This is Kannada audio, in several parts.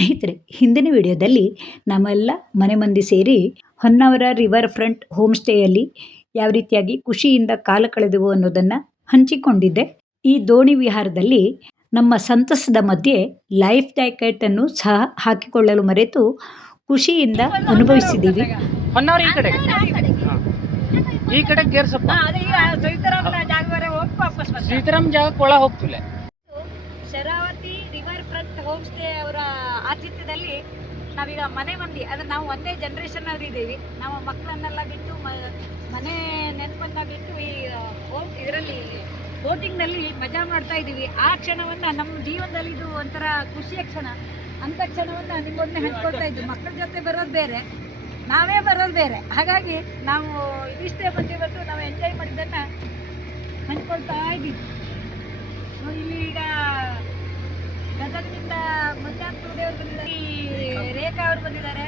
ಸ್ನೇಹಿತರೆ, ಹಿಂದಿನ ವಿಡಿಯೋದಲ್ಲಿ ನಮ್ಮೆಲ್ಲ ಮನೆ ಮಂದಿ ಸೇರಿ ಹೊನ್ನಾವರ ರಿವರ್ ಫ್ರಂಟ್ ಹೋಮ್ ಸ್ಟೇಯಲ್ಲಿ ಯಾವ ರೀತಿಯಾಗಿ ಖುಷಿಯಿಂದ ಕಾಲ ಕಳೆದೆವು ಅನ್ನೋದನ್ನು ಹಂಚಿಕೊಂಡಿದ್ದೆ. ಈ ದೋಣಿ ವಿಹಾರದಲ್ಲಿ ನಮ್ಮ ಸಂತಸದ ಮಧ್ಯೆ ಲೈಫ್ ಜಾಕೆಟನ್ನು ಸಹ ಹಾಕಿಕೊಳ್ಳಲು ಮರೆತು ಖುಷಿಯಿಂದ ಅನುಭವಿಸಿದ್ದೀವಿ. ಹೊನ್ನಾವರ ಈ ಕಡೆ ಗೇರ್ಸಪ್ಪ ಸೀತಾರಾಮ್ ಜಾಗಕ್ಕೆ ಒಳ ಹೋಗ್ತಿಲ್ಲ. Sharavathi river front homestay ಅವರ ಆತಿಥ್ಯದಲ್ಲಿ ನಾವೀಗ ಮನೆ ಮಂದಿ ಅಂದ್ರೆ ನಾವು ಒಂದೇ ಜನರೇಷನ್ ಅವ್ರು ಇದ್ದೀವಿ. ನಾವು ಮಕ್ಕಳನ್ನೆಲ್ಲ ಬಿಟ್ಟು ಮನೆ ನೆನಪನ್ನ ಬಿಟ್ಟು ಈ ಇದರಲ್ಲಿ ಬೋಟಿಂಗ್ನಲ್ಲಿ ಮಜಾ ಮಾಡ್ತಾ ಇದ್ದೀವಿ. ಆ ಕ್ಷಣವನ್ನು ನಮ್ಮ ಜೀವನದಲ್ಲಿ ಇದು ಒಂಥರ ಖುಷಿಯ ಕ್ಷಣ. ಅಂಥ ಕ್ಷಣವನ್ನು ನಿಮ್ಮೊಂದೇ ಹಂಚ್ಕೊಳ್ತಾ ಇದ್ವಿ. ಮಕ್ಕಳ ಜೊತೆ ಬರೋದು ಬೇರೆ, ನಾವೇ ಬರೋದು ಬೇರೆ. ಹಾಗಾಗಿ ನಾವು ಇಷ್ಟೇ ಬಂದಿವತ್ತು ನಾವು ಎಂಜಾಯ್ ಮಾಡಿದ್ದನ್ನು ಹಂಚ್ಕೊಳ್ತಾ ಇದ್ದೀವಿ. ಇಲ್ಲಿ ಈಗ ಗದಗದಿಂದ ಮಂಜಾನ್ ತುರ್ದೇವ್ರು ಬಂದಿದ್ದಾರೆ, ರೇಖಾ ಅವರು ಬಂದಿದ್ದಾರೆ,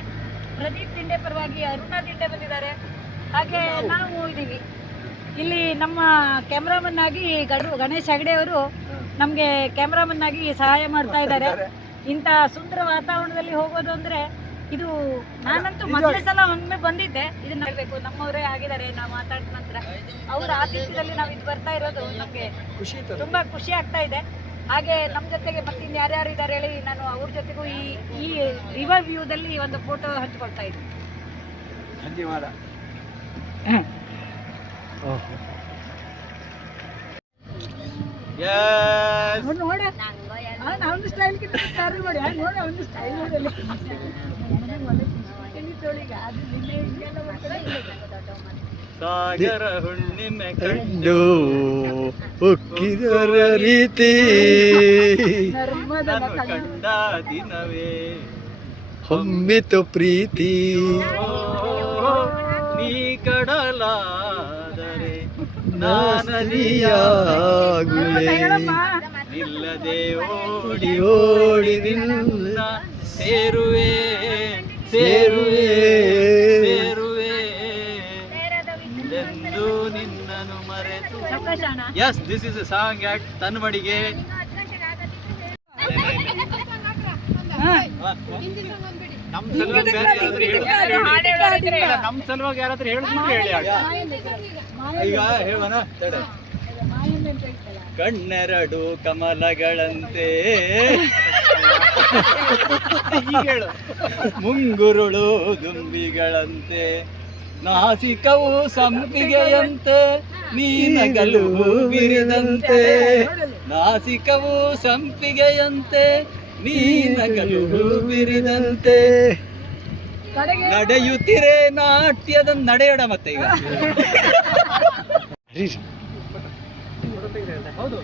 ಪ್ರದೀಪ್ ತಿಂಡೆ ಪರವಾಗಿ ಅರುಣಾ ತಿಂಡೆ ಬಂದಿದ್ದಾರೆ. ಹಾಗೆ ನಾವು ಇದ್ದೀವಿ ಇಲ್ಲಿ. ನಮ್ಮ ಕ್ಯಾಮ್ರಾಮನ್ ಆಗಿ ಗಣೇಶ್ ಹೆಗಡೆ ಅವರು ನಮಗೆ ಕ್ಯಾಮ್ರಾಮನ್ ಆಗಿ ಸಹಾಯ ಮಾಡ್ತಾ ಇದ್ದಾರೆ. ಇಂಥ ಸುಂದರ ವಾತಾವರಣದಲ್ಲಿ ಹೋಗೋದು ಅಂದರೆ ಇದು ನಾನಂತೂ ಮೊದಲೇ ಸಲ ಒಮ್ಮೆ ಬಂದಿದ್ದೆ. ಇದನ್ನ ಹೇಳಬೇಕು, ನಮ್ಮವರೇ ಆಗಿದ್ದಾರೆ. ನಾವು ಮಾತಾಡಿದ ನಂತರ ಅವರ ಆತಿಥ್ಯದಲ್ಲಿ ನಾವು ಇದು ಬರ್ತಾ ಇರೋದು ನಮಗೆ ತುಂಬ ಖುಷಿ ಆಗ್ತಾ ಇದೆ. ಹಾಗೆ ನಮ್ಮ ಜೊತೆಗೆ ಮತ್ತಿನ್ನು ಯಾರ್ಯಾರು ಇದ್ದಾರೆ ಹೇಳಿ, ನಾನು ಅವ್ರ ಜೊತೆಗೂ ಈ ರಿವರ್ ವ್ಯೂದಲ್ಲಿ ಒಂದು ಫೋಟೋ ಹಂಚ್ಕೊಳ್ತಾ ಇದ್ದೀನಿ. ಧನ್ಯವಾದ. ಒಂದು ಸ್ಟೈಲ್ ನೋಡಿ, ಒಂದು ಸ್ಟೈಲ್ ಸಾಗರ ಹುಣ್ಣಿಮೆ ಕಂಡು ಉಕ್ಕಿದರ ರೀತಿ ಕಂಡ ದಿನವೇ ಹೊಮ್ಮಿತು ಪ್ರೀತಿ. ನೀ ಕಡಲಾದರೆ ನಾನದಿಯಾಗುವೆ, ನಿಲ್ಲದೆ ಓಡಿ ಓಡಿ ನಿನ್ನ ಸೇರುವೆ ಸೇರುವೆ ಸೇರುವೆ ಎಂದು ನಿನ್ನನ್ನು ಮರೆತು. Yes, this is a song at ತನ್ಮಡಿಗೆ. ನಮ್ಮ ಸಲುವಾಗಿ ಯಾರಾದ್ರೂ ಹೇಳಿದ್ರು ಹೇಳಿ. ಈಗ ಹೇಳೋಣ. ಕಣ್ಣೆರಡು ಕಮಲಗಳಂತೆ ಮುಂಗುರುಳು ದುಂಬಿಗಳಂತೆ, ನಾಸಿಕವು ಸಂಪಿಗೆಯಂತೆ ನೀನಗಲು ಬಿರಿದಂತೆ, ನಾಸಿಕವು ಸಂಪಿಗೆಯಂತೆ ನೀನಗಲು ಬಿರಿದಂತೆ, ನಡೆಯುತ್ತಿರೆ ನಾಟ್ಯದ ನಡೆಯೋಣ. ಮತ್ತೆ ಈಗ ಹೌದು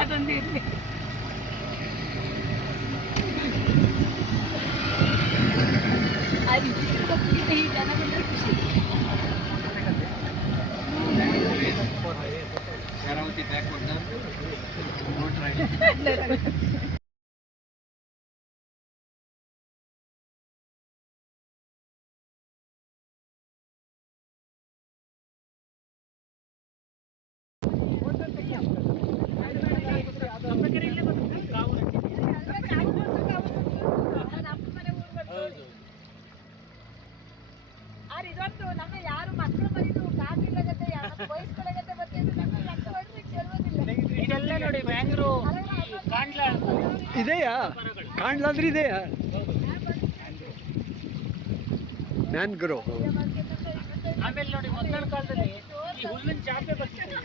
ಅದೊಂದಿರಲಿ. ಜನ ಬಂದರೆ ಖುಷಿ. ಶರಾವತಿ ಬ್ಯಾಕ್ ಇದೊಂದು ನಮ್ಮ ಯಾರು ಮಕ್ಕಳು ಬರೀದು ಕಾಫಿಲಾಗತ್ತೆ, ವಯಸ್ಕೊಳಗತ್ತೆ ಇದೆಲ್ಲ ನೋಡಿ. ಬ್ಯಾಂಗ್ಳೂರು ಕಾಂಡ್ಲಾ ಇದೆಯಾ? ಕಾಂಡ್ಲಾ ಅಂದ್ರೆ ಇದೆಯಾ? ಮ್ಯಾಂಗ್ರೋ. ಆಮೇಲೆ ನೋಡಿ, ಮೊದಲ ಕಾಲದಲ್ಲಿ ಈ ಹುಲ್ಲಿನ ಚಾಪೆ ಬರ್ತಿತ್ತು.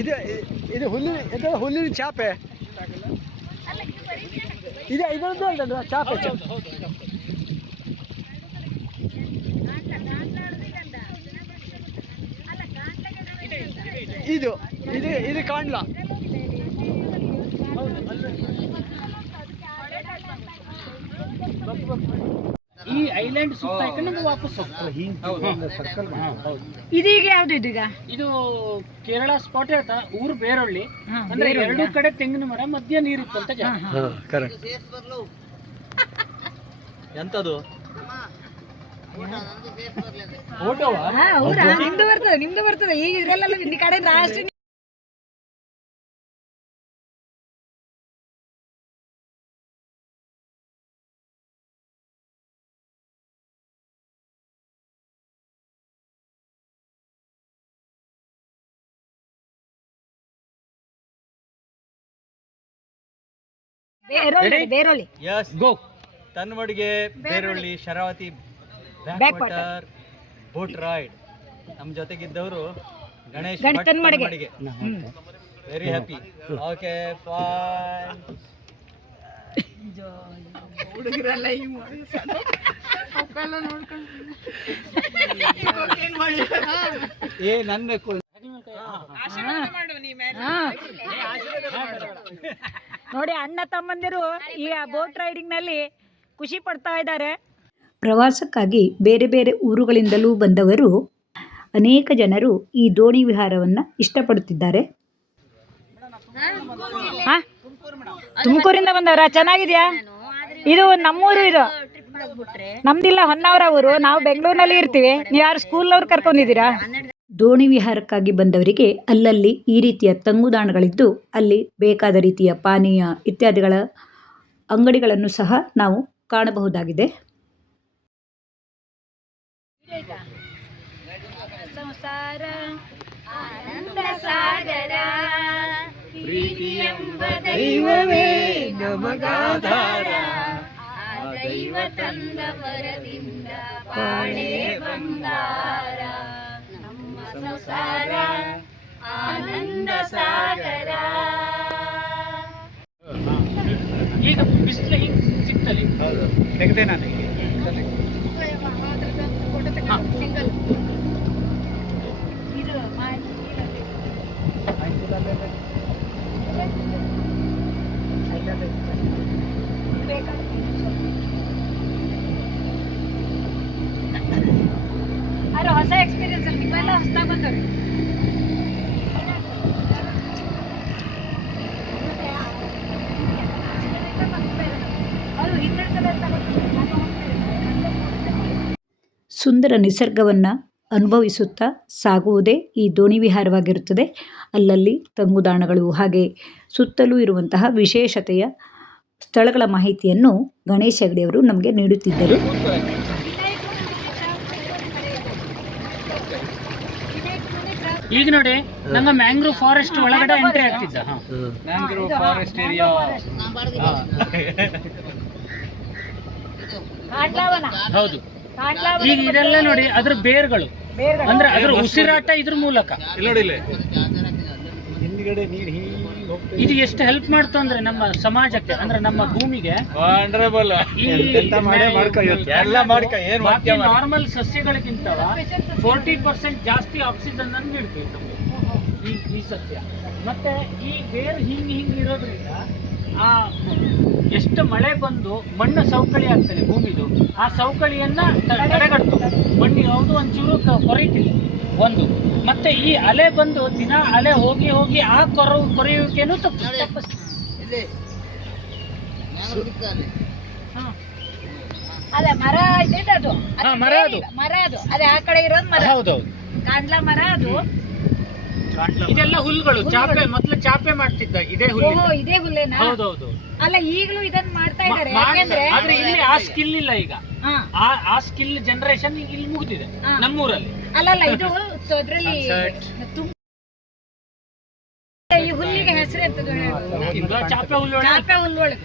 ಇದು ಹುಲ್ಲಿನ ಚಾಪೆ ಇದೆ. ಇದೊಂದು ಅಲ್ಲ ಚಾಪೆ. ಇದು ಕಾಣ್ಲಾ. ಈ ಐಲ್ಯಾಂಡ್ ಸುತ್ತ ಹಾಕೊಂಡು ನಮ್ಗೆ ವಾಪಸ್ ಇದೀಗ ಯಾವ್ದು ಇದೀಗ? ಇದು ಕೇರಳ ಸ್ಪಾಟ್ ಹೇಳ್ತಾ ಊರು ಬೇರೊಳ್ಳಿ. ಅಂದ್ರೆ ಎರಡೂ ಕಡೆ ತೆಂಗಿನ ಮರ, ಮಧ್ಯ ನೀರಿತ್ತು ಅಂತ ಜಾಗ. ಎಂತದು ಫೋಟೋವಾ? ಹೌದಾ, ನಿಮ್ದು ಬರ್ತದೆ ಈಗ ಇದ್ರಲ್ಲೆಲ್ಲ ಈ ಕಡೆ ಲಾಸ್ಟ್. Berolli yes go. ತನ್ಮಡಿಗೆ, Berolli, Sharavathi, Back backwater, boat ride. ನಮ್ಮ ಜೊತೆಗಿದ್ದವರು ಗಣೇಶ್ ಭಟ್ ತನ್ಮಡಿಗೆ. ತನ್ಮಡಿಗೆ. Very happy. Okay fine. ಏ ನನ್ನ ನೋಡಿ, ಅಣ್ಣ ತಮ್ಮಂದಿರು ಈಗ ಬೋಟ್ ರೈಡಿಂಗ್ ನಲ್ಲಿ ಖುಷಿ ಪಡ್ತಾ ಇದ್ದಾರೆ. ಪ್ರವಾಸಕ್ಕಾಗಿ ಬೇರೆ ಬೇರೆ ಊರುಗಳಿಂದಲೂ ಬಂದವರು ಅನೇಕ ಜನರು ಈ ದೋಣಿ ವಿಹಾರವನ್ನು ಇಷ್ಟಪಡುತ್ತಿದ್ದಾರೆ. ತುಮಕೂರಿಂದ ಬಂದವರ? ಚೆನ್ನಾಗಿದ್ಯಾ? ಇದು ನಮ್ಮೂರು, ಇದು ನಮ್ದಿಲ್ಲ, ಹೊನ್ನಾವರ ಊರು. ನಾವು ಬೆಂಗಳೂರಿನಲ್ಲಿ ಇರ್ತೀವಿ. ನೀವು ಯಾರು ಸ್ಕೂಲ್ನವ್ರು ಕರ್ಕೊಂಡಿದ್ದೀರಾ? ದೋಣಿ ವಿಹಾರಕ್ಕಾಗಿ ಬಂದವರಿಗೆ ಅಲ್ಲಲ್ಲಿ ಈ ರೀತಿಯ ತಂಗುದಾಣಗಳಿದ್ದು ಅಲ್ಲಿ ಬೇಕಾದ ರೀತಿಯ ಪಾನೀಯ ಇತ್ಯಾದಿಗಳ ಅಂಗಡಿಗಳನ್ನು ಸಹ ನಾವು ಕಾಣಬಹುದಾಗಿದೆ. ಸಂಸಾರ ಆನಂದ ಸಾಗರ, ಪ್ರೀತಿಯೆಂಬ ದೈವವೇ ನಮಗಾಧಾರ, ಆ ದೈವ ತಂದ ವರದಿಂದ ಬಾಳೆ ಬಂಗಾರ, ನಮ್ಮ ಸಂಸಾರ ಆನಂದ ಸಾಗರ. ಈಗ ಬಿಸಿಲು ಹಿಂಗೆ ಸಿಗ್ತಲ್ಲಿ ತೆಗೆದೆ ನಾನು. ಇದು ಅರೆ ಹೊಸ ಎಕ್ಸ್ಪೀರಿಯನ್ಸ್ ಅಲ್ಲಿ ನೀವೆಲ್ಲ ಹೊಸದಾಗಿ ಬಂದವ್ರಿ. ಅದು ಹಿಂದಿನ ಸಲ ಸುಂದರ ನಿಸರ್ಗವನ್ನು ಅನುಭವಿಸುತ್ತಾ ಸಾಗುವುದೇ ಈ ದೋಣಿ ವಿಹಾರವಾಗಿರುತ್ತದೆ. ಅಲ್ಲಲ್ಲಿ ತಂಗುದಾಣಗಳು ಹಾಗೆ ಸುತ್ತಲೂ ಇರುವಂತಹ ವಿಶೇಷತೆಯ ಸ್ಥಳಗಳ ಮಾಹಿತಿಯನ್ನು ಗಣೇಶ್ ಹೆಗಡೆಯವರು ನಮಗೆ ನೀಡುತ್ತಿದ್ದರು. ಈಗ ನೋಡಿ, ನಮ್ಮ ಮ್ಯಾಂಗ್ರೋವ್ ಫಾರೆಸ್ಟ್ ಒಳಗಡೆ ಎಂಟ್ರಿ ಆಗ್ತಿದ್ದ. Mangrove forest area. ಕಾಂಡ್ಲಾವನ, ಹೌದು. ಕಾಂಡ್ಲಾವನ ಈಗ ಇದೆಲ್ಲ ನೋಡಿ, ಅದ್ರ ಬೇರ್ಗಳು, ಅಂದ್ರೆ ಅದ್ರ ಉಸಿರಾಟ ಇದ್ರ ಮೂಲಕ. ನೋಡಿಲ್ಲ ಹಿಂದ್ಗಡೆ ನೀರು ಹೀಗೆ ಹೋಗ್ತದೆ. ಇದು ಎಷ್ಟು ಹೆಲ್ಪ್ ಮಾಡ್ತು ಅಂದ್ರೆ ನಮ್ಮ ಸಮಾಜಕ್ಕೆ, ಅಂದ್ರೆ ನಮ್ಮ ಭೂಮಿಗೆ. ವಂಡರ್ಬಲ್. ಈ ನಾರ್ಮಲ್ ಸಸ್ಯಗಳಿಗಿಂತ 40% ಜಾಸ್ತಿ ಆಕ್ಸಿಜನ್ ಅನ್ನು ನೀಡ್ತೀವಿ ನಮ್ಗೆ ಈ ಸಸ್ಯ. ಮತ್ತೆ ಈ ಬೇರು ಹಿಂಗೆ ಇರೋದ್ರಿಂದ ಆ ಎಷ್ಟು ಮಳೆ ಬಂದು ಮಣ್ಣು ಸವಕಳಿ ಆಗ್ತದೆ ಭೂಮಿದು, ಆ ಸವಕಳಿಯನ್ನ ತಡೆಗಟ್ಟು ಮಣ್ಣು ಯಾವುದು ಒಂಚೂರು ಕೊರೀತಿಲ್ಲ ಒಂದು. ಮತ್ತೆ ಈ ಅಲೆ ಬಂದು ದಿನ ಅಲೆ ಹೋಗಿ ಹೋಗಿ ಆ ಕೊರೆಯುವಿಕೆನೂ ತಪ್ಪಿಸ್ತೀವಿ. ಅದೇ ಮರ ಇದೆ, ಅದು ಮರ ಅದು ಮರ, ಅದು ಅದೇ ಆ ಕಡೆ ಇರೋದು ಮರ. ಹೌದೌದು, ಕಾಂಡ್ಲಾ ಮರ ಅದು. ಇದೆಲ್ಲ ಹುಲ್ಲುಗಳು. ಚಾಪೆ ಮೊದಲು ಚಾಪೆ ಮಾಡ್ತಿದ್ದ ಇದೇ ಹುಲ್ಲು. ಓಹೋ, ಇದೇ ಹುಲ್ಲೇನಾ? ಹೌದೌದು. ಅಲ್ಲ, ಈಗಲೂ ಇದನ್ನ ಮಾಡ್ತಾ ಇದ್ದಾರೆ. ಯಾಕೆಂದ್ರೆ ಆದ್ರೆ ಇಲ್ಲಿ ಆ ಸ್ಕಿಲ್ ಇಲ್ಲ ಈಗ. ಹಾ, ಆ ಸ್ಕಿಲ್ ಜನರೇಷನ್ ಈಗ ಇಲ್ಲಿ ಮುಗಿದಿದೆ ನಮ್ಮೂರಲ್ಲಿ. ಅಲ್ಲಲ್ಲ, ಇದು ಅದ್ರಲ್ಲಿ ಈ ಹುಲ್ಲಿಗೆ ಹೆಸರು ಎಂತದ್ದು ಹೇಳ್ಬೋದು? ಚಾಪೆ ಹುಲ್ಲು. ಚಾಪೆ ಹುಲ್ಲೊಳಗೆ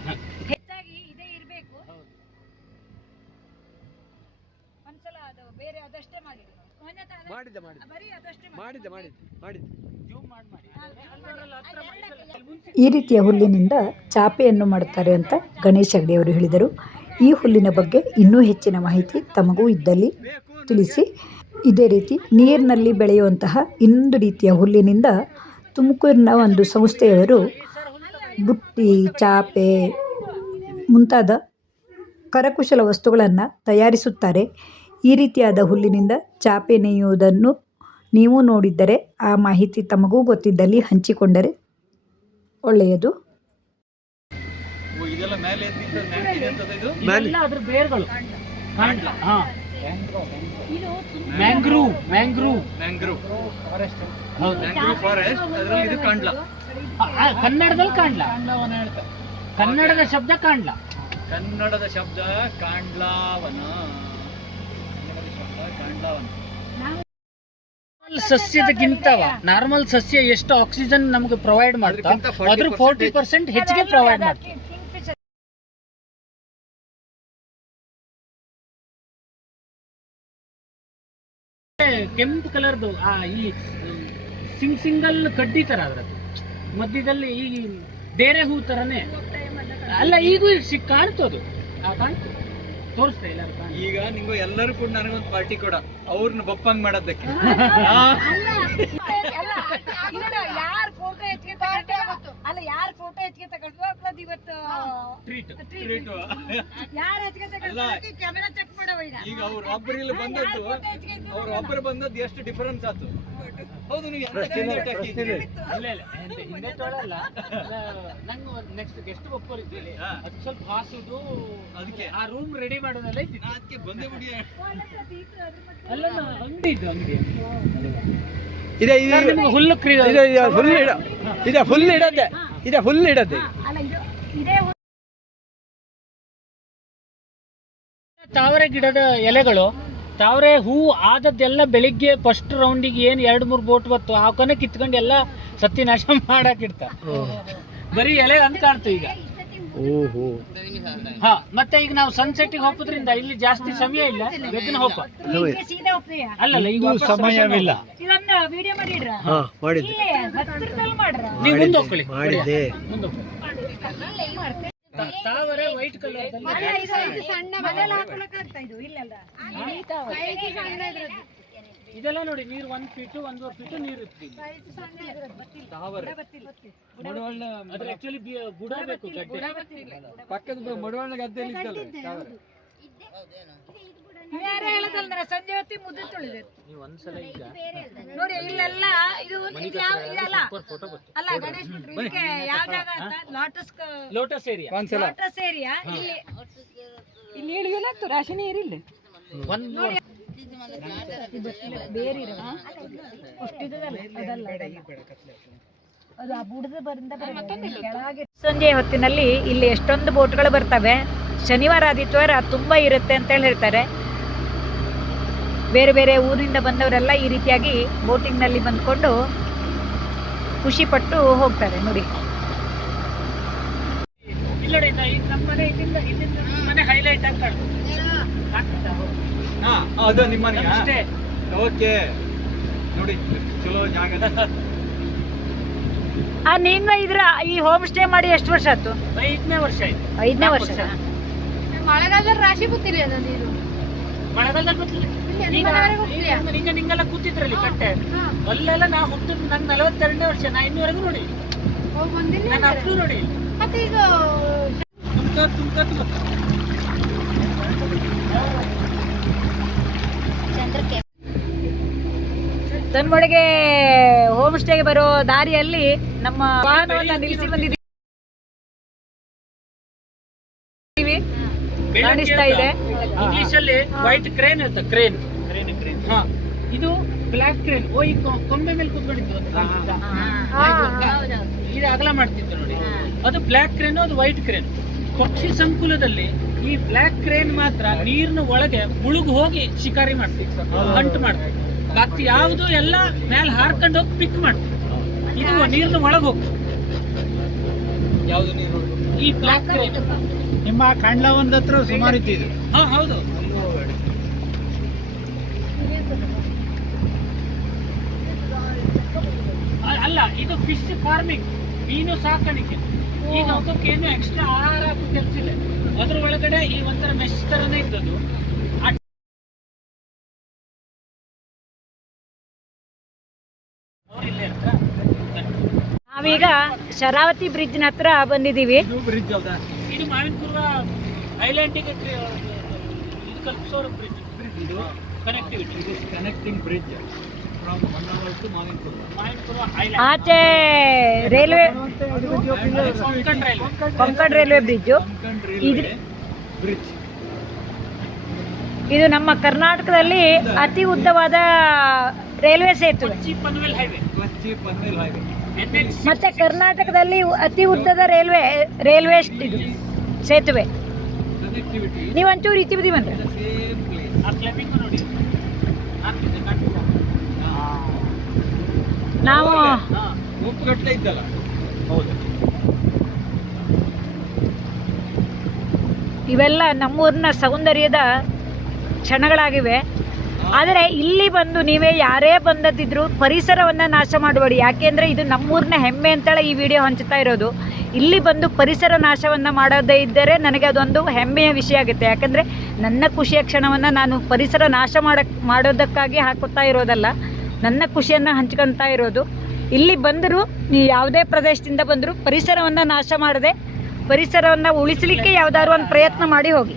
ಹೆಚ್ಚಾಗಿ ಇದೇ ಇರ್ಬೇಕು. ಒಂದ್ಸಲ ಅದು ಬೇರೆ ಅದಷ್ಟೇ ಮಾಡಿದ್ರು. ಬರೀ ಅದಷ್ಟೇ ಈ ರೀತಿಯ ಹುಲ್ಲಿನಿಂದ ಚಾಪೆಯನ್ನು ಮಾಡುತ್ತಾರೆ ಅಂತ ಗಣೇಶ್ ಹೆಗಡೆಯವರು ಹೇಳಿದರು. ಈ ಹುಲ್ಲಿನ ಬಗ್ಗೆ ಇನ್ನೂ ಹೆಚ್ಚಿನ ಮಾಹಿತಿ ತಮಗೂ ಇದ್ದಲ್ಲಿ ತಿಳಿಸಿ. ಇದೇ ರೀತಿ ನೀರಿನಲ್ಲಿ ಬೆಳೆಯುವಂತಹ ಇನ್ನೊಂದು ರೀತಿಯ ಹುಲ್ಲಿನಿಂದ ತುಮಕೂರಿನ ಒಂದು ಸಂಸ್ಥೆಯವರು ಬುಟ್ಟಿ, ಚಾಪೆ ಮುಂತಾದ ಕರಕುಶಲ ವಸ್ತುಗಳನ್ನು ತಯಾರಿಸುತ್ತಾರೆ. ಈ ರೀತಿಯಾದ ಹುಲ್ಲಿನಿಂದ ಚಾಪೆ ನೇಯುವುದನ್ನು ನೀವು ನೋಡಿದ್ದರೆ ಆ ಮಾಹಿತಿ ತಮಗೂ ಗೊತ್ತಿದ್ದಲ್ಲಿ ಹಂಚಿಕೊಂಡರೆ ಒಳ್ಳೆಯದು. ಇದೆಲ್ಲ ಅದ್ರ ಬೇರ್ಗಳು. ಇದು mangrove mangrove forest. Mangrove forest, ಅದರಲ್ಲಿ ಇದು ಕಾಂಡ್ಲ. ಕನ್ನಡದಲ್ಲಿ ಕಾಂಡ್ಲ. ಕನ್ನಡದ ಶಬ್ದ ಕಾಂಡ್ಲ. ಕನ್ನಡದ ಶಬ್ದ ಕಾಂಡ್ಲಾವನ. ಕಾಂಡ್ಲಾವನ. ಸಸ್ಯದಕ್ಕಿಂತವ ನಾರ್ಮಲ್ ಸಸ್ಯ ಎಷ್ಟು ಆಕ್ಸಿಜನ್ ನಮಗೆ ಪ್ರೊವೈಡ್ ಮಾಡ್ತಾ ಅದ್ರ 40% ಹೆಚ್ಚಿಗೆ ಪ್ರೊವೈಡ್ ಮಾಡ್ತಾ. ಕೆಂಪು ಕಲರ್ದು ಈ ಸಿಂಗಲ್ ಕಡ್ಡಿ ತರ ಅದ್ರದ್ದು ಮಧ್ಯದಲ್ಲಿ ಈ ಬೇರೆ ಹೂ ತರನೇ ಅಲ್ಲ, ಈಗೂ ಕಾಣ್ತದು. ಕಾಣ್ತು, ತೋರಿಸ್ತಾ ಇಲ್ಲ. ಈಗ ನಿಂಗು ಎಲ್ಲರೂ ಕೂಡ ನನಗೊಂದು ಪಾರ್ಟಿ ಕೊಡ, ಅವ್ರನ್ನ ಬಪ್ಪಂಗ್ ಮಾಡೋದಕ್ಕೆ. ಯಾರ್ ಫೋಟೋ ಹೆಚ್ಚಿಗೆ ತಗೊಂಡು ಅಲ್ಲ, ಯಾರ್ ಫೋಟೋ ಹೆಚ್ಚಿಗೆ ತಗೊಂಡು ಅಪ್ಲದ್ ಇವತ್ತು ಟ್ರೀಟ್. ಯಾರು ಹೆಚ್ಚಿಗೆ ತಗೊಂಡು ಕ್ಯಾಮೆರಾ ಚೆಕ್ ಮಾಡವ. ಈಗ ಅವ್ರ ಒಬ್ಬರಲ್ಲಿ ಬಂದದ್ದು, ಅವ್ರ ಒಬ್ಬರು ಬಂದದ್ದು ಎಷ್ಟು ಡಿಫರೆನ್ಸ್ ಆಯ್ತು. ಹೌದು, ನೀವು ಹಿಂದೆ ತೊಳಲ್ಲ. ನಂಗೆ ನೆಕ್ಸ್ಟ್ ಗೆಸ್ಟ್ ಒಪ್ಪರಿದ್ದೀವಿ, ಅದು ಸ್ವಲ್ಪ ಹಾಸುದು, ಅದಕ್ಕೆ ಆ ರೂಮ್ ರೆಡಿ ಮಾಡೋದೆಲ್ಲ ಇದ್ದಿತ್ತು. ಅದಕ್ಕೆ ಬಂದೇ ಬಿಡಿ. ಅಲ್ಲ, ಅಂಗಡಿ ಇದ್ದು, ಅಂಗಡಿ ಇದೆ ಹುಲ್ಲು ಫುಲ್ ಇಡತ್ತೆ. ಅಲ್ಲ ಇದು ಇದೇ ತಾವರೆ ಗಿಡದ ಎಲೆಗಳು, ತಾವರೆ ಹೂ ಆದದ್ದೆಲ್ಲ ಬೆಳಿಗ್ಗೆ ಫಸ್ಟ್ ರೌಂಡಿಗೆ ಏನು 2-3 ಬೋಟ್ ಬತ್ತು ಅವಕನ್ನ ಕಿತ್ಕೊಂಡು ಎಲ್ಲ ಸತ್ಯನಾಶ ಮಾಡಾಕಿಡ್ತ. ಬರೀ ಎಲೆ ಅಂತ ಕಾಣ್ತು ಈಗ. ಹಾ, ಮತ್ತೆ ಈಗ ನಾವು ಸನ್ಸೆಟ್ಗೆ ಹೋಗೋದ್ರಿಂದ ಇಲ್ಲಿ ಜಾಸ್ತಿ ಸಮಯ ಇಲ್ಲ, ಬೆಕ್ಕನ ಹೋಗ. ಸೀದಾ ಹೋಗ್ತೀಯಾ? ಅಲ್ಲಲ್ಲ, ಈಗ ಸಮಯವಿಲ್ಲ. ಇದನ್ನ ವಿಡಿಯೋ ಮಾಡಿಡ್ರ, ಮಾಡಿದ್ದೆ, ಇಲ್ಲೇ ಹತ್ತಿರದಲ್ಲಿ ಮಾಡ್ರ. ನೀವು ಮುಂದೆ ಹೋಗ್ಕೊಳ್ಳಿ. ಮಾಡಿದ್ದೆ. ತಾವರೆ ವೈಟ್ ಕಲರ್ ಮನೆಯಲ್ಲಿ ಹಾಕೊಳಕ್ಕಾಗ್ತಾ ಇದು ಇಲ್ಲಲ್ಲ. ಇದೆಲ್ಲ ನೋಡಿ, ನೀರು 1 ಫೀಟ್ 1.5 ಫೀಟ್ ನೀರು ಇರ್ತೀವಿ. ಅದ್ರ ಆಕ್ಚುಲಿ ಬುಡ ಬೇಕು, ಗಡ್ಡೆ. ಪಕ್ಕದ ಮಡವಳ್ಳ ಗದ್ದೆಯಲ್ಲಿ ಯಾರು ಹೇಳದಲ್ಲ, ಸಂಜೆ ಹೊತ್ತಿ ಮುದ್ದೆ ತೊಳಿದೆ ನೀವು ಒಂದ್ಸಲ ಈಗ ನೋಡಿ. ಇಲ್ಲೆಲ್ಲ ಇದು ಇದಲ್ಲ ಅಲ್ಲ, ಗಣೇಶ್ ಬಿಟ್ರಿ ಇದಕ್ಕೆ ಯಾವ ಜಾಗ ಅಂತ? Lotus area. Lotus area. ಇಲ್ಲಿ ಇಳಿಯಲಾಗ್ತು, ರಾಶಿನಿ ಏರಿಲ್ಲ ಬೇರೆ ಅದು ಆ ಬುಡದ ಬರಿಂದ ಕೆಳಗೆ. ಸಂಜೆ ಹೊತ್ತಿನಲ್ಲಿ ಇಲ್ಲಿ ಎಷ್ಟೊಂದು ಬೋಟ್ಗಳು ಬರ್ತವೆ. ಶನಿವಾರ ಆದಿತ್ಯವಾರ ತುಂಬ ಇರುತ್ತೆ ಅಂತೇಳಿ ಹೇಳ್ತಾರೆ. ಬೇರೆ ಬೇರೆ ಊರಿಂದ ಬಂದವರೆಲ್ಲ ಈ ರೀತಿಯಾಗಿ ಬೋಟಿಂಗ್ನಲ್ಲಿ ಬಂದ್ಕೊಂಡು ಖುಷಿ ಪಟ್ಟು ಹೋಗ್ತಾರೆ. ನೋಡಿ, ಇಲ್ಲಿ ನಮ್ಮ ಮನೆ ಇಲ್ಲಿಂದ ಮನೆ ಹೈಲೈಟ್ ಆಗಿ ಕಾಣ್ತದೆ. ಅದು ನಿಮ್ಮ ಮನೆ ಅಷ್ಟೇ. ಓಕೆ, ನೋಡಿ ಚಲೋ ಜಾಗ. ನೀನು ಇದ್ರ ಈ ಹೋಮ್ ಸ್ಟೇ ಮಾಡಿ ಎಷ್ಟು ವರ್ಷ ಆಯ್ತು? 5ನೇ ವರ್ಷ ಆಯ್ತು. 5ನೇ ವರ್ಷ. ಮಳೆಗಾಲದಲ್ಲಿ ರಾಶಿ ಗೊತ್ತಿಲ್ಲ ಅದು ನೀರು. ಮಳೆಗಾಲದಲ್ಲಿ ಗೊತ್ತಿಲ್ಲ. ಈಗ ನಿಂಗೆಲ್ಲ ಕೂತಿದ್ರಲ್ಲಿ ಕಟ್ಟೆ ಅಲ್ಲೆಲ್ಲ ನಾ ಹುಟ್ಟಿದ್ ನಂಗೆ 42ನೇ ವರ್ಷ. ನಾ ಇನ್ನೂವರೆಗೂ ನೋಡಿ, ನಾನು ಅಷ್ಟು ನೋಡಿ. ಮತ್ತೆ ಈಗ ತನ್ಮೊಳಗೆ ಹೋಮ್ ಸ್ಟೇಗೆ ಬರೋ ದಾರಿಯಲ್ಲಿ ನಮ್ಮ ವಾಹನವನ್ನ ನಿಲ್ಲಿಸಿ ಬಂದಿದ್ದೀವಿ. ಕಾಣಿಸ್ತಾ ಇದೆ. ಇಂಗ್ಲಿಷ್ ಅಲ್ಲಿ ವೈಟ್ ಕ್ರೇನ್ ಅಂತ, ಕ್ರೇನ್. ಹಾ, ಇದು ಬ್ಲಾಕ್ ಕ್ರೇನ್. ಈ ಕೊಂಬೆ ಮೇಲೆ ಕೂತ್ಕೊಂಡಿದ್ದು ಇದು ಅಗಲ ಮಾಡ್ತಿತ್ತು ನೋಡಿ, ಅದು ಬ್ಲಾಕ್ ಕ್ರೇನ್, ಅದು ವೈಟ್ ಕ್ರೇನ್. ಪಕ್ಷಿ ಸಂಕುಲದಲ್ಲಿ ಈ ಬ್ಲಾಕ್ ಕ್ರೇನ್ ಮಾತ್ರ ನೀರಿನ ಒಳಗೆ ಮುಳುಗು ಹೋಗಿ ಶಿಕಾರಿ ಮಾಡ್ತಿತ್ತು, ಹಂಟ್ ಮಾಡ್ತಿತ್ತು. ಬಾಕಿ ಯಾವುದು ಎಲ್ಲ ಮೇಲೆ ಹಾರ್ಕೊಂಡು ಹೋಗಿ ಪಿಕ್ ಮಾಡ್ತಿತ್ತು. ಇದು ನೀರಿನ ಒಳಗೆ ಹೋಗ್ತದೆ. ಯಾವ್ದು ನೀರು? ಈ ಬ್ಲಾಕ್ ಕ್ರೇನ್. ನಿಮ್ಮ ಕಾಂಡ್ಲಾವನದ ಹತ್ರ ಸುಮಾರು ಇತ್ತು. ಹಾ, ಹೌದು. ಅಲ್ಲ, ಇದು ಫಿಶ್ ಫಾರ್ಮಿಂಗ್, ಮೀನು ಸಾಕಾಣಿಕೆ. ಈಗ ಅವಕ್ಕೇನು ಎಕ್ಸ್ಟ್ರಾ ಆಹಾರ ಹಾಕೋ ಕೆಲಸ ಇಲ್ಲ. ಅದ್ರ ಒಳಗಡೆ ಈ ಒಂಥರ ಮೆಶ್ ತರನೇ ಇದ್ದದ್ದು. ನಾವೀಗ ಶರಾವತಿ ಬ್ರಿಡ್ಜ್ ಹತ್ರ ಬಂದಿದ್ದೀವಿ. ಬ್ರಿಡ್ಜ್ ಹೌದಾ? ಇದು ಮಾವಿನಪುರ ಐಲ್ಯಾಂಡಿಗೆ ಇದು ಕಲ್ಪಿಸೋ ಬ್ರಿಡ್ಜ್. ಇದು connectivity, connecting bridge from Honnavar to Mavinapura. Mavinapura island ಆಚೆ railway, Konkan railway, Konkan railway bridge. Bridge. ಇದು ನಮ್ಮ ಕರ್ನಾಟಕದಲ್ಲಿ ಅತಿ ಉದ್ದವಾದ ರೈಲ್ವೆ ಸೇತುವೆ. ಕೊಚ್ಚಿ ಪನ್ವೇಲ್ ಹೈವೇ. ಕೊಚ್ಚಿ ಪನ್ವೇಲ್ ಹೈವೇ. ಮತ್ತೆ ಕರ್ನಾಟಕದಲ್ಲಿ ಅತಿ ಉದ್ದದ ರೈಲ್ವೆ ಇದು ಸೇತುವೆ. ಕನೆಕ್ಟಿವಿಟಿ ನೀವು ಒಂಚೂರು ಈಚೆ ಬದಿ ಬಂದ್ರೆ ಸೇಮ್ ಪ್ಲೇಸ್. ಆ ಫ್ಲೆಮಿಂಗ್ ನೋಡಿ. ಆಗ್ತಿದೆ, ಕಾಣ್ತಿದೆ. ನಾವು ಮುಪ್ಪುಗಟ್ಟಲೆ ಇದ್ದಲ್ಲ. ಹೌದು. ಇವೆಲ್ಲ ನಮ್ಮೂರಿನ ಸೌಂದರ್ಯದ ಕ್ಷಣಗಳಾಗಿವೆ. ಆದರೆ ಇಲ್ಲಿ ಬಂದು ನೀವೇ ಯಾರೇ ಬಂದದ್ದಿದ್ರು ಪರಿಸರವನ್ನು ನಾಶ ಮಾಡಬೇಡಿ. ಯಾಕೆಂದರೆ ಇದು ನಮ್ಮೂರಿನ ಹೆಮ್ಮೆ ಅಂತೇಳಿ ಈ ವಿಡಿಯೋ ಹಂಚುತ್ತಾ ಇರೋದು. ಇಲ್ಲಿ ಬಂದು ಪರಿಸರ ನಾಶವನ್ನು ಮಾಡೋದೇ ಇದ್ದರೆ ನನಗೆ ಅದೊಂದು ಹೆಮ್ಮೆಯ ವಿಷಯ ಆಗುತ್ತೆ. ಯಾಕಂದರೆ ನನ್ನ ಖುಷಿಯ ಕ್ಷಣವನ್ನು ನಾನು ಪರಿಸರ ನಾಶ ಮಾಡೋದಕ್ಕಾಗಿ ಹಾಕುತ್ತಾ ಇರೋದಲ್ಲ, ನನ್ನ ಖುಷಿಯನ್ನು ಹಂಚ್ಕೊಳ್ತಾ ಇರೋದು. ಇಲ್ಲಿ ಬಂದರೂ ನೀವು ಯಾವುದೇ ಪ್ರದೇಶದಿಂದ ಬಂದರೂ ಪರಿಸರವನ್ನು ನಾಶ ಮಾಡದೆ ಪರಿಸರವನ್ನು ಉಳಿಸಲಿಕ್ಕೆ ಯಾವುದಾದ್ರು ಒಂದು ಪ್ರಯತ್ನ ಮಾಡಿ ಹೋಗಿ.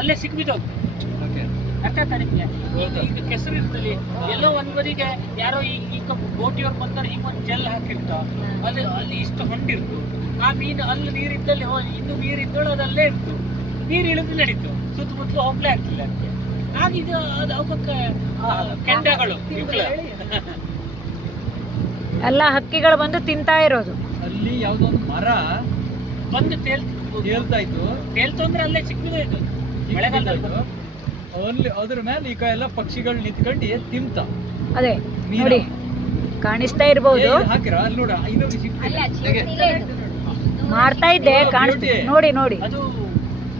ಅಲ್ಲೇ ಸಿಕ್ಬಿದ್ದೋದು. ಓಕೆ. ಅರ್ಥ ತಾನಿಗೆ ಈಗ ಕೆಸರು ಇರ್ತದೆ, ಎಲ್ಲೋ ಒಂದು ಬದಿಗೆ ಯಾರೋ ಈಗ ಬೋಟಿಯವ್ರು ಬಂದರೆ ಹಿಂಗೆ ಒಂದು ಜೆಲ್ ಹಾಕಿರ್ತಾವ, ಅಲ್ಲಿ ಇಷ್ಟು ಹೊಂಡಿರ್ತು. ಆ ಮೀನು ಅಲ್ಲಿ ನೀರಿದ್ದಲ್ಲಿ ಇನ್ನು ನೀರಿದ್ದಳು ಅದು ಅಲ್ಲೇ ಇರ್ತು. ನೀರು ಇಳಿದು ನಡೀತು, ಸುತ್ತಮುತ್ತಲು ಹೋಗ್ಲೇ ಆಗ್ತಿಲ್ಲ ಅದಕ್ಕೆ. ಆಗ ಇದು ಅದು ಅವಕ್ಕೆ ಕೆಂಡಗಳು ಇವುಗಳ ಎಲ್ಲ ಹಕ್ಕಿಗಳು ಬಂದು ತಿಂತಾ ಇರೋದು. ಅಲ್ಲಿ ಯಾವುದೋ ಒಂದು ಮರ ಬಂದು ತೇಲ್ತಾ ಇತ್ತು. ತೇಲ್ತು ಅಂದ್ರೆ ಅಲ್ಲೇ ಸಿಕ್ಕಿದೆ ಇದು ಮಳೆಗಾಲದಲ್ಲಿ. ಅಲ್ಲಿ ಅದ್ರ ಮೇಲೆ ಈಗ ಎಲ್ಲ ಪಕ್ಷಿಗಳು ನಿಂತ್ಕೊಂಡು ತಿಂತ. ಅದೇ ನೋಡಿ ಕಾಣಿಸ್ತಾ ಇರಬಹುದು. ಹಾಕಿರ ಅಲ್ಲಿ ನೋಡ ಇನ್ನೊಂದು ಮಾಡ್ತಾ ಇದ್ದೆ ಕಾಣಿಸ್ತಿದೆ ನೋಡಿ ನೋಡಿ. ಅದು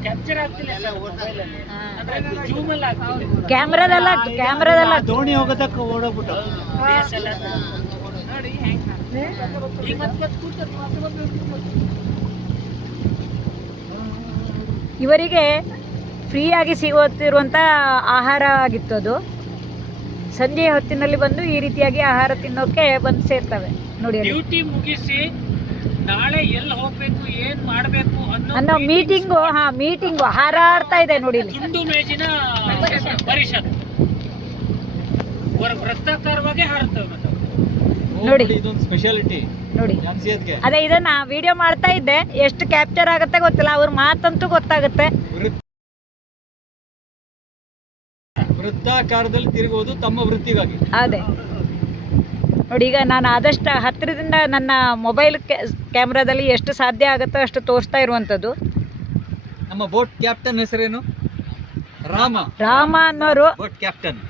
ಕ್ಯಾಪ್ಚರ್ ಆಗ್ತಿಲ್ಲ ಸರ್ ಮೊಬೈಲಲ್ಲಿ, ಅಂದ್ರೆ ಜೂಮ್ ಅಲ್ಲಿ ಆಗ್ತಿದೆ. ಕ್ಯಾಮ್ರಾದಲ್ಲ ದೋಣಿ ಹೋಗೋದಕ್ಕೆ ಓಡೋಗ್ಬಿಟ್ಟು DSLR. ಈಗ ಮತ್ತೆ ಕೂತದ್ದು ಮತ್ತೆ ಬಂದು ಇವರಿಗೆ ಫ್ರೀಯಾಗಿ ಸಿಗುತ್ತಿರುವಂಥ ಆಹಾರ ಆಗಿತ್ತು ಅದು. ಸಂಜೆಯ ಹೊತ್ತಿನಲ್ಲಿ ಬಂದು ಈ ರೀತಿಯಾಗಿ ಆಹಾರ ತಿನ್ನೋಕೆ ಬಂದು ಸೇರ್ತವೆ ನೋಡಿ. ಡ್ಯೂಟಿ ಮುಗಿಸಿ ನಾಳೆ ಎಲ್ಲಿ ಹೋಗ್ಬೇಕು ಏನ್ ಮಾಡ್ಬೇಕು ಅನ್ನೋ ಮೀಟಿಂಗು ಹಾರಾಡ್ತಾ ಇದೆ ನೋಡಿ ಇಲ್ಲಿ. ತುಂಡು ಮೇಜಿನ ಪರಿಷತ್ ವೃತ್ತಾಕಾರವಾಗಿ ಹಾರುತ್ತವೆ ಮತ್ತೆ. ನೋಡಿ ಇದೊಂದು ಸ್ಪೆಷಾಲಿಟಿ ನೋಡಿ. ಅನ್ಸಿದ್ಕೆ ಅದೇ ಇದನ್ನ ವಿಡಿಯೋ ಮಾಡ್ತಾ ಇದ್ದೆ, ಎಷ್ಟು ಕ್ಯಾಪ್ಚರ್ ಆಗುತ್ತೆ ಗೊತ್ತಿಲ್ಲ, ಅವ್ರ ಮಾತಂತೂ ಗೊತ್ತಾಗುತ್ತೆ. ವೃತ್ತಾಕಾರದಲ್ಲಿ ತಿರುಗುವುದು ತಮ್ಮ ವೃತ್ತಿಗಾಗಿ. ಅದೇ ನೋಡಿ, ಈಗ ನಾನು ಆದಷ್ಟು ಹತ್ತಿರದಿಂದ ನನ್ನ ಮೊಬೈಲ್ ಕ್ಯಾಮ್ರಾದಲ್ಲಿ ಎಷ್ಟು ಸಾಧ್ಯ ಆಗುತ್ತೋ ಅಷ್ಟು ತೋರಿಸ್ತಾ ಇರುವಂಥದ್ದು. ನಮ್ಮ ಬೋಟ್ ಕ್ಯಾಪ್ಟನ್ ಹೆಸರೇನು? ರಾಮ ಅನ್ನೋರು ಬೋಟ್ ಕ್ಯಾಪ್ಟನ್.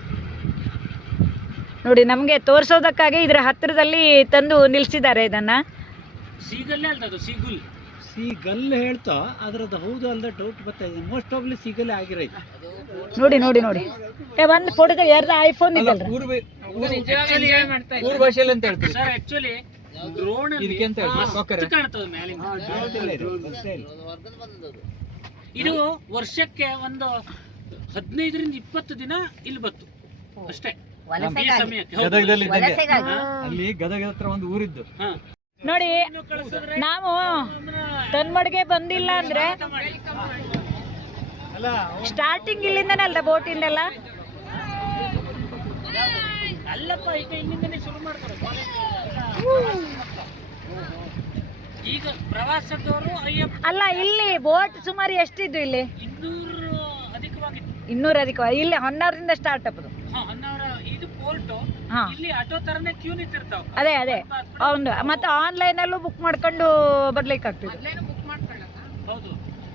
ನೋಡಿ ನಮಗೆ ತೋರಿಸೋದಕ್ಕಾಗಿ ಇದರ ಹತ್ತಿರದಲ್ಲಿ ತಂದು ನಿಲ್ಲಿಸಿದ್ದಾರೆ ಇದನ್ನ. ಸೀಗಲ್ಲೇ ಅಲ್ದದು ಸೀಗುಲ್. ಸೀಗಲ್ ಹೇಳ್ತಾ ಅದ್ರದ್ದು ಹೌದು ಅಲ್ದ ಡೌಟ್ ಬರ್ತಾ ಇದೆ. ಮೋಸ್ಟ್ ಆಫ್ಲಿ ಸೀಗಲ್ಲೇ ಆಗಿರೈತೆ. ನೋಡಿ ನೋಡಿ ನೋಡಿ. ಒಂದು ಫೋಟೋ ಯಾರ್ದು ಐಫೋನ್ ಇದೆಯಲ್ಲ, ಊರ್ ಭಾಷೆಯಲ್ಲಿ ಅಂತ ಹೇಳ್ತೀವಿ ಸರ್. ಆಕ್ಚುಲಿ ಡ್ರೋನ್ ಇದಕ್ಕೆ ಅಂತ ಹೇಳ್ತೀವಿ. ಕಾಣ್ತದೆ ಮೇಲಿಂದ. ಇದು ವರ್ಷಕ್ಕೆ ಒಂದು 15ರಿಂದ 20 ದಿನ ಇಲ್ಲಿ ಬತ್ತು ಅಷ್ಟೇ. ಈ ಸಮಯಕ್ಕೆ ಹೌದು. ಗದಗದಲ್ಲಿ ಇದ್ದಂಗೆ. ಅಲ್ಲಿ ಗದಗ ಹತ್ರ ಒಂದು ಊರಿದ್ದು. ನೋಡಿ ನಾವು ತನ್ಮಡ್ಗೆ ಬಂದಿಲ್ಲ ಅಂದ್ರೆ ಸ್ಟಾರ್ಟಿಂಗ್ ಇಲ್ಲಿಂದನೇ ಅಲ್ದ ಬೋಟಿಂದೆಲ್ಲ. ಅಲ್ಲಪ್ಪ ಈಗ ಇಲ್ಲಿಂದನೇ ಶುರು ಮಾಡ್ತಾರೆ ಈಗ ಪ್ರವಾಸದವರು. ಅಲ್ಲ ಇಲ್ಲಿ ಬೋಟ್ ಸುಮಾರು ಎಷ್ಟಿದ್ದು ಇಲ್ಲಿ? 200 ಅಧಿಕವಾಗಿತ್ತು. 200 ಅಧಿಕವಾಗಿ. ಇಲ್ಲಿ ಹೊನ್ನಾವರದಿಂದ ಸ್ಟಾರ್ಟ್ ಅಪ್ಪದು. ಹೊನ್ನಾವರ ಇದು ಪೋರ್ಟ್. ಹಾ ಇಲ್ಲಿ ಆಟೋ ತರನೇ ಕ್ಯೂ ನಿಂತಿರ್ತಾವ. ಅದೇ ಹೌದು. ಮತ್ತೆ ಆನ್ಲೈನ್ ಅಲ್ಲೂ ಬುಕ್ ಮಾಡ್ಕೊಂಡು ಬರ್ಲಿಕ್ಕೆ ಆಗ್ತದೆ. ಹೌದು.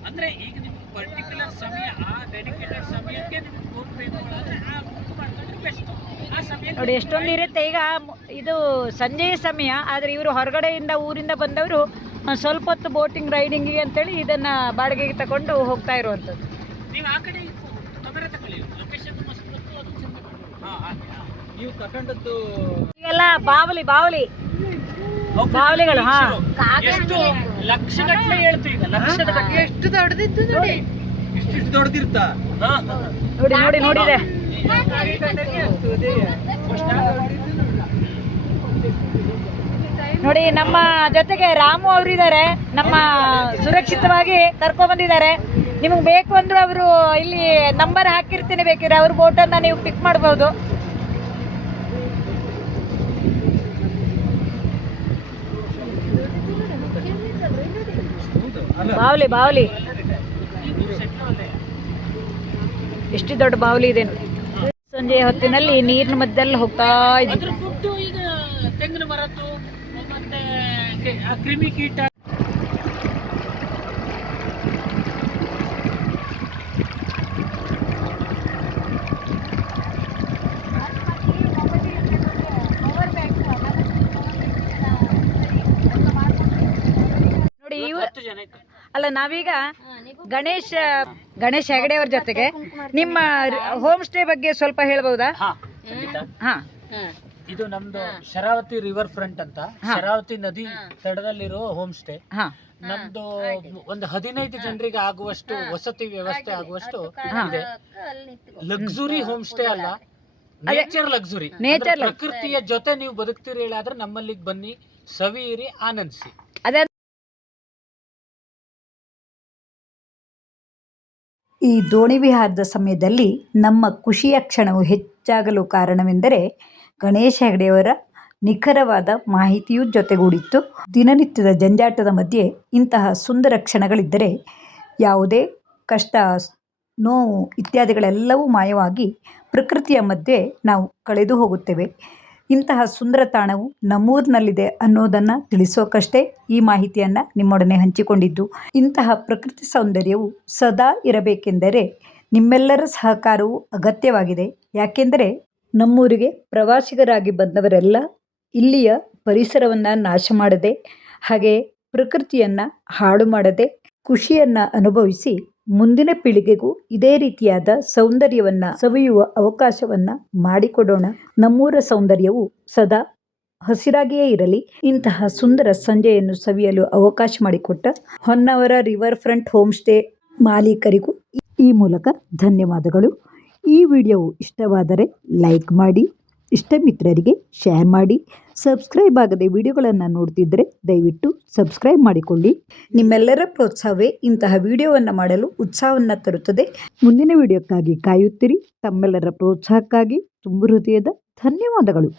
ಅಂದ್ರೆ ಈಗ ನಿಮ್ಗೆ ಪರ್ಟಿಕ್ಯುಲರ್ ಸಮಯ, ಆ ಡೆಡಿಕೇಟೆಡ್ ಸಮಯಕ್ಕೆ ನಿಮ್ಗೆ ಹೋಗ್ಬೇಕು ಅಂದ್ರೆ ಆ ಬುಕ್ ಮಾಡ್ಕೊಂಡ್ರೆ ಬೆಸ್ಟ್. ಆ ಸಮಯ ನೋಡಿ ಎಷ್ಟೊಂದು ಇರುತ್ತೆ. ಈಗ ಇದು ಸಂಜೆಯ ಸಮಯ, ಆದರೆ ಇವರು ಹೊರಗಡೆಯಿಂದ ಊರಿಂದ ಬಂದವರು ಸ್ವಲ್ಪ ಹೊತ್ತು ಬೋಟಿಂಗ್ ರೈಡಿಂಗಿಗೆ ಅಂತೇಳಿ ಇದನ್ನ ಬಾಡಿಗೆಗೆ ತಗೊಂಡು ಹೋಗ್ತಾ ಇರುವಂಥದ್ದು. ನೀವು ಆ ಕಡೆ ಕ್ಯಾಮೆರಾ ತಗೊಳ್ಳಿ, ಲೊಕೇಶನ್ ಮಸ್ತ್ ಗೊತ್ತು, ಅದು ಚಂದ. ನೀವು ತಗೊಂಡದ್ದು ಈಗೆಲ್ಲ ಬಾವಲಿಗಳು. ಹಾ ಎಷ್ಟು ಲಕ್ಷಗಟ್ಟಲೆ ಹೇಳ್ತು ಈಗ, ಲಕ್ಷದ ಗಟ್ಟಲೆ. ಎಷ್ಟು ದೊಡ್ಡದಿತ್ತು ನೋಡಿ. ಇಷ್ಟಿಷ್ಟು ದೊಡ್ಡದಿರ್ತಾ. ನೋಡಿ ನೋಡಿ ನೋಡಿದೆ. ನೋಡಿ ನಮ್ಮ ಜೊತೆಗೆ ರಾಮು ಅವರಿದ್ದಾರೆ, ನಮ್ಮ ಸುರಕ್ಷಿತವಾಗಿ ಕರ್ಕೊಂಡ್ಬಂದಿದ್ದಾರೆ. ನಿಮಗೆ ಬೇಕು ಅಂದ್ರೆ ಅವರು ಇಲ್ಲಿ ನಂಬರ್ ಹಾಕಿರ್ತೀನಿ, ಬೇಕಿದ್ರೆ ಅವ್ರ ಬೋಟನ್ನು ನೀವು ಪಿಕ್ ಮಾಡ್ಬೋದು. ಬಾವಲಿ ಎಷ್ಟು ದೊಡ್ಡ ಬಾವಲಿ ಇದೆ ನೋಡಿ. ಸಂಜೆ ಹೊತ್ತಿನಲ್ಲಿ ನೀರಿನ ಮಧ್ಯದಲ್ಲಿ ಹೋಗ್ತಾ ಇದ್ವಿ. ಅದ್ರ ಫುಡ್ ಈಗ ತೆಂಗಿನ ಮರದ್ದು ಮತ್ತೆ ಕ್ರಿಮಿ ಕೀಟ. ನೋಡಿ ಹತ್ತು ಜನ ಇದ್ದಾರೆ. ಅಲ್ಲ ನಾವೀಗ ಗಣೇಶ್ ಹೆಗಡೆ ಅವ್ರ ಜೊತೆಗೆ ನಿಮ್ಮ ಹೋಮ್ ಸ್ಟೇ ಬಗ್ಗೆ ಸ್ವಲ್ಪ ಹೇಳ್ಬಹುದಾ? ಹಾ, ಖಂಡಿತ. ಹಾ, ಇದು ನಮ್ದು ಶರಾವತಿ ರಿವರ್ ಫ್ರಂಟ್ ಅಂತ, ಶರಾವತಿ ನದಿ ತಡದಲ್ಲಿರೋ ಹೋಮ್ ಸ್ಟೇ. ಹಾ, ನಮ್ದು ಒಂದು 15 ಜನರಿಗೆ ಆಗುವಷ್ಟು ವಸತಿ ವ್ಯವಸ್ಥೆ ಆಗುವಷ್ಟು ಇದೆ. ಲಕ್ಸುರಿ ಹೋಮ್ ಸ್ಟೇ ಅಲ್ಲ, ನೇಚರ್ ಲಕ್ಸುರಿ. ಪ್ರಕೃತಿಯ ಜೊತೆ ನೀವು ಬದುಕ್ತೀರಿ ಹೇಳಾದ್ರೆ ನಮ್ಮಲ್ಲಿಗೆ ಬನ್ನಿ, ಸವಿಯಿರಿ, ಆನಂದಿಸಿ. ಅದೇ ಈ ದೋಣಿ ವಿಹಾರದ ಸಮಯದಲ್ಲಿ ನಮ್ಮ ಖುಷಿಯ ಕ್ಷಣವು ಹೆಚ್ಚಾಗಲು ಕಾರಣವೆಂದರೆ ಗಣೇಶ್ ಹೆಗಡೆಯವರ ನಿಖರವಾದ ಮಾಹಿತಿಯೂ ಜೊತೆಗೂಡಿತ್ತು. ದಿನನಿತ್ಯದ ಜಂಜಾಟದ ಮಧ್ಯೆ ಇಂತಹ ಸುಂದರ ಕ್ಷಣಗಳಿದ್ದರೆ ಯಾವುದೇ ಕಷ್ಟ, ನೋವು ಇತ್ಯಾದಿಗಳೆಲ್ಲವೂ ಮಾಯವಾಗಿ ಪ್ರಕೃತಿಯ ಮಧ್ಯೆ ನಾವು ಕಳೆದು ಹೋಗುತ್ತೇವೆ. ಇಂತಹ ಸುಂದರ ತಾಣವು ನಮ್ಮೂರಿನಲ್ಲಿದೆ ಅನ್ನೋದನ್ನು ತಿಳಿಸೋಕಷ್ಟೇ ಈ ಮಾಹಿತಿಯನ್ನು ನಿಮ್ಮೊಡನೆ ಹಂಚಿಕೊಂಡಿದ್ದು. ಇಂತಹ ಪ್ರಕೃತಿ ಸೌಂದರ್ಯವು ಸದಾ ಇರಬೇಕೆಂದರೆ ನಿಮ್ಮೆಲ್ಲರ ಸಹಕಾರವು ಅಗತ್ಯವಾಗಿದೆ. ಯಾಕೆಂದರೆ ನಮ್ಮೂರಿಗೆ ಪ್ರವಾಸಿಗರಾಗಿ ಬಂದವರೆಲ್ಲ ಇಲ್ಲಿಯ ಪರಿಸರವನ್ನು ನಾಶ ಮಾಡದೆ, ಹಾಗೆ ಪ್ರಕೃತಿಯನ್ನು ಹಾಳು ಮಾಡದೆ ಖುಷಿಯನ್ನು ಅನುಭವಿಸಿ ಮುಂದಿನ ಪೀಳಿಗೆಗೂ ಇದೇ ರೀತಿಯಾದ ಸೌಂದರ್ಯವನ್ನು ಸವಿಯುವ ಅವಕಾಶವನ್ನು ಮಾಡಿಕೊಡೋಣ. ನಮ್ಮೂರ ಸೌಂದರ್ಯವು ಸದಾ ಹಸಿರಾಗಿಯೇ ಇರಲಿ. ಇಂತಹ ಸುಂದರ ಸಂಜೆಯನ್ನು ಸವಿಯಲು ಅವಕಾಶ ಮಾಡಿಕೊಟ್ಟ Honnavar river front homestay ಮಾಲೀಕರಿಗೂ ಈ ಮೂಲಕ ಧನ್ಯವಾದಗಳು. ಈ ವಿಡಿಯೋವು ಇಷ್ಟವಾದರೆ ಲೈಕ್ ಮಾಡಿ, ಇಷ್ಟ ಮಿತ್ರರಿಗೆ ಶೇರ್ ಮಾಡಿ. ಸಬ್ಸ್ಕ್ರೈಬ್ ಆಗದೆ ವಿಡಿಯೋಗಳನ್ನು ನೋಡ್ತಿದ್ದರೆ ದಯವಿಟ್ಟು ಸಬ್ಸ್ಕ್ರೈಬ್ ಮಾಡಿಕೊಳ್ಳಿ. ನಿಮ್ಮೆಲ್ಲರ ಪ್ರೋತ್ಸಾಹವೇ ಇಂತಹ ವಿಡಿಯೋವನ್ನು ಮಾಡಲು ಉತ್ಸಾಹವನ್ನು ತರುತ್ತದೆ. ಮುಂದಿನ ವಿಡಿಯೋಕ್ಕಾಗಿ ಕಾಯುತ್ತೀರಿ. ತಮ್ಮೆಲ್ಲರ ಪ್ರೋತ್ಸಾಹಕ್ಕಾಗಿ ತುಂಬು ಹೃದಯದ ಧನ್ಯವಾದಗಳು.